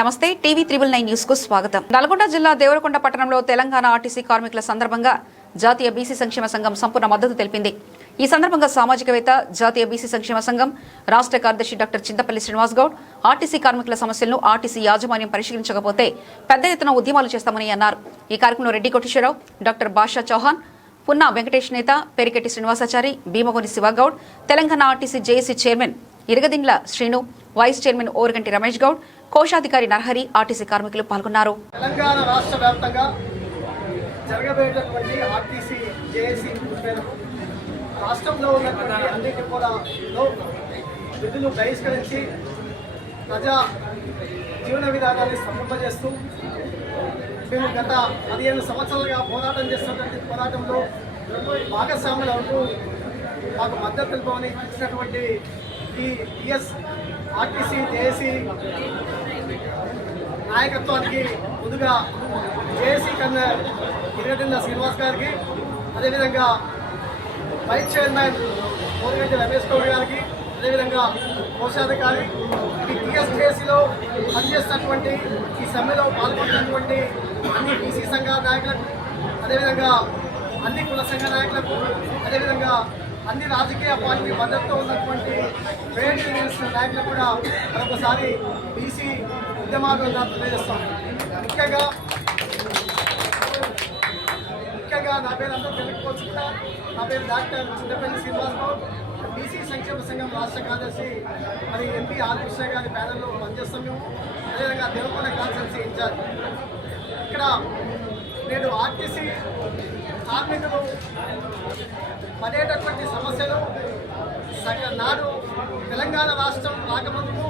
నమస్తే TV 999 news కు స్వాగతం. నల్గొండ జిల్లా దేవరకొండ పట్టణంలో తెలంగాణ ఆర్టీసీ కార్మికుల సందర్భంగా జాతీయ బీసీ సంక్షేమ సంఘం సంపూర్ణ మద్దతు తెలిపింది. ఈ సందర్భంగా సామాజికవేత్త, జాతీయ బీసీ సంక్షేమ సంఘం రాష్ట్ర కార్యదర్శి డాక్టర్ చింతపల్లి శ్రీనివాస్ గౌడ్ ఆర్టీసీ కార్మికుల సమస్యలను ఆర్టీసీ యాజమాన్యం పరిష్కరించకపోతే పెద్ద ఎత్తున ఉద్యమాలు చేస్తామని అన్నారు. ఈ కార్యక్రమంలో Reddy Koteswararao, doctor Basha Chauhan, Punna Venkatesh Netha, Perikatti Srinivasachari, Bheemagoni Shivagoud, Telangana RTC JAC chairman Iragadindla Srinu, vice chairman Oraganti Ramesh Goud, కోశాధికారి నరహరి, ఆర్టీసీ కార్మికులు పాల్గొన్నారు. తెలంగాణ రాష్ట్ర వ్యాప్తంగా జరగబోయేటటువంటి ఆర్టీసీ జేఏసీ మేరకు రాష్ట్రంలో ఉన్నటువంటి అన్ని డిపోలలో విధులు బహిష్కరించి ప్రజా జీవన విధానాన్ని స్తంభింపజేస్తూ మేము గత 15 సంవత్సరాలుగా పోరాటం చేస్తున్నటువంటి పోరాటంలో భాగస్వాములు అవుతూ మాకు మద్దతు తెలుపమని ఇచ్చినటువంటి ఈ టీఎస్ ఆర్టీసీ జేఏసీ నాయకత్వానికి ముందుగా జేఏసీ కన్వీనర్ ఇరగదిండ్ల శ్రీనివాస్ గారికి, అదేవిధంగా వైస్ చైర్మన్ ఓరగంటి రమేష్ గౌడ్ గారికి, అదేవిధంగా కోశాధికారి, ఈ టీఎస్ జేఏసీలో పనిచేస్తున్నటువంటి ఈ సమ్మెలో పాల్గొంటున్నటువంటి అన్ని బీసీ సంఘాల నాయకులకు, అదేవిధంగా అన్ని కుల సంఘ నాయకులకు, అదేవిధంగా అన్ని రాజకీయ పార్టీ మద్దతుతో ఉన్నటువంటి ట్రేడ్ యూనియన్స్ నాయకులకు కూడా మరొకసారి బీసీ ఉద్యమాలు తెలియజేస్తాం. ముఖ్యంగా నా పేరు అందరూ తెలుసుకోవచ్చు కూడా, నా పేరు డాక్టర్ చింతపల్లి శ్రీనివాస్ గౌడ్, బీసీ సంక్షేమ సంఘం రాష్ట్ర కార్యదర్శి, మరి ఎంపీ ఆర్కృష్ణ గారి ప్యానెల్లో పనిచేస్తాం మేము. అదేవిధంగా దేవకొండ కాన్స్టిట్యున్సీ ఇన్ఛార్జ్. ఇక్కడ నేను ఆర్టీసీ కార్మికులు పడేటటువంటి సమస్యలు నాడు తెలంగాణ రాష్ట్రం రాకముందుకు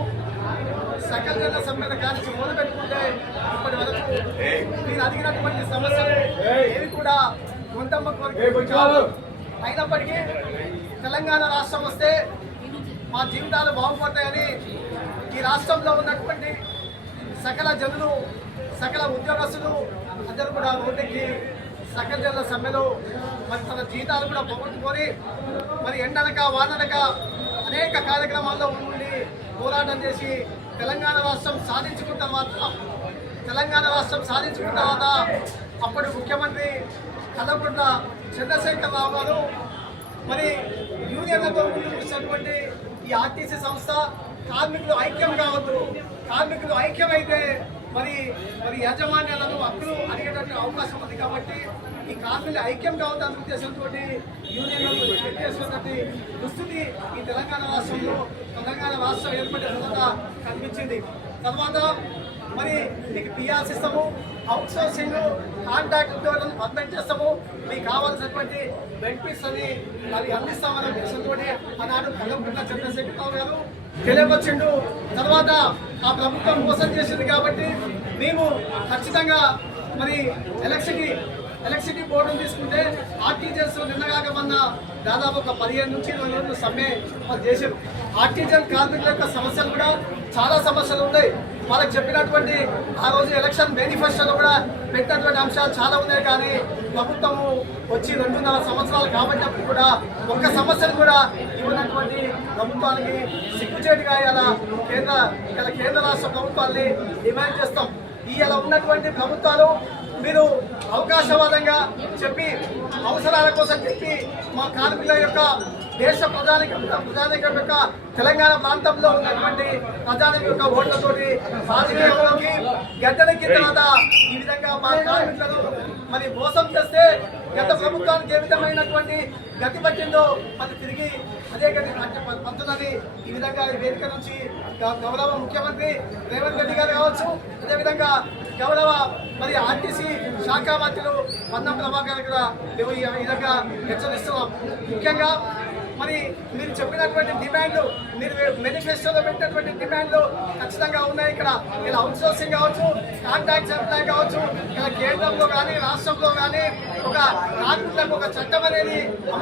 సకల జన సమ్మెల కానించి మొదలుపెట్టుకుంటే ఇప్పటి వరకు మీరు అడిగినటువంటి సమస్యలు ఏవి కూడా గుంటమ్మ కోరిక అయినప్పటికీ తెలంగాణ రాష్ట్రం వస్తే మా జీవితాలు బాగుపడతాయని ఈ రాష్ట్రంలో ఉన్నటువంటి సకల జనులు, సకల ఉద్యోగస్తులు అందరూ కూడా రోడ్డుకి సకల జనుల సమ్మెలో మరి తన జీతాలు కూడా పోగొట్టుకొని మరి ఎండనక వాననక అనేక కార్యక్రమాల్లో ఉండి పోరాటం చేసి తెలంగాణ రాష్ట్రం సాధించుకున్న తర్వాత అప్పటి ముఖ్యమంత్రి కల్వకుంట్ల చంద్రశేఖరరావు గారు మరి యూనియన్లతో ముందుకు వచ్చినటువంటి ఈ ఆర్టీసీ సంస్థ కార్మికులు ఐక్యం కావద్దు, కార్మికులు ఐక్యమైతే మరి యాజమాన్యాలను హక్కులు అడిగేటటువంటి అవకాశం ఉంది కాబట్టి ఈ కార్మికులు ఐక్యం కావద్దని ఉద్దేశంతో యూనియన్లను పెట్టేసినటువంటి దుస్థితి ఈ తెలంగాణ రాష్ట్రం ఏర్పడిన తర్వాత కనిపించింది. తర్వాత మరి మీకు పిఆర్ ఇస్తాము, అవుట్ సోర్సింగ్, కాంట్రాక్ట్ ఉద్యోగులను పర్మనెంట్ చేస్తాము, మీకు కావాల్సినటువంటి బెనిఫిట్స్ అని అవి అందిస్తామనే ఉద్దేశంతో ఆనాడు కల్వకుంట్ల చంద్రశేఖరరావు గారు తెలియవచ్చిండు. తర్వాత ఆ ప్రభుత్వం మోసం చేసింది కాబట్టి మేము ఖచ్చితంగా మరి ఎలక్ట్రిసిటీ బోర్డును తీసుకుంటే ఆర్టీజన్స్ నిన్నగాక మొన్న దాదాపు ఒక 15 నుంచి 20 రోజులు సమ్మె చేశారు. ఆర్టీజన్ కార్మికుల యొక్క సమస్యలు కూడా చాలా సమస్యలు ఉన్నాయి. వాళ్ళకి చెప్పినటువంటి ఆ రోజు ఎలక్షన్ మేనిఫెస్టోలో కూడా పెట్టినటువంటి అంశాలు చాలా ఉన్నాయి. కానీ ప్రభుత్వము వచ్చి 2.5 సంవత్సరాలు కాబట్టినప్పుడు కూడా ఒక్క సమస్యను కూడా ఇవ్వనటువంటి ప్రభుత్వానికి సిగ్గుచేటుగా ఇలా కేంద్ర రాష్ట్ర ప్రభుత్వాన్ని డిమాండ్ చేస్తాం. ఇలా ఉన్నటువంటి ప్రభుత్వాలు మీరు అవకాశవాదంగా చెప్పి అవసరాల కోసం చెప్పి మా కార్మికుల యొక్క దేశ ప్రజానికం యొక్క తెలంగాణ ప్రాంతంలో ఉన్నటువంటి ప్రజానికం యొక్క ఓట్లతోటి రాజకీయంలోకి గద్దెనెక్కిన తర్వాత ఈ విధంగా మా కార్మికులను మరి మోసం చేస్తే గత ప్రభుత్వానికి ఏ విధమైనటువంటి గతి పట్టిందో మరి తిరిగి అదే గతి పడుతున్నది. ఈ విధంగా వేదిక నుంచి గౌరవ ముఖ్యమంత్రి రేవంత్ రెడ్డి గారు కావచ్చు, అదేవిధంగా గౌరవ మరి ఆర్టీసీ శాఖ మంత్రులు పొన్నం ప్రభాకర్ కూడా మేము ఈ విధంగా హెచ్చరిస్తున్నాం. ముఖ్యంగా మరి మీరు చెప్పినటువంటి డిమాండ్లు, మీరు మేనిఫెస్టోలో పెట్టినటువంటి డిమాండ్లు ఖచ్చితంగా ఉన్నాయి. ఇక్కడ అవుట్ సోర్సింగ్ కావచ్చు, కాంట్రాక్ట్ ఎంప్లాయ్ కావచ్చు, ఇక్కడ కేంద్రంలో కానీ రాష్ట్రంలో కానీ ఒక కార్మికులకు ఒక చట్టం అనేది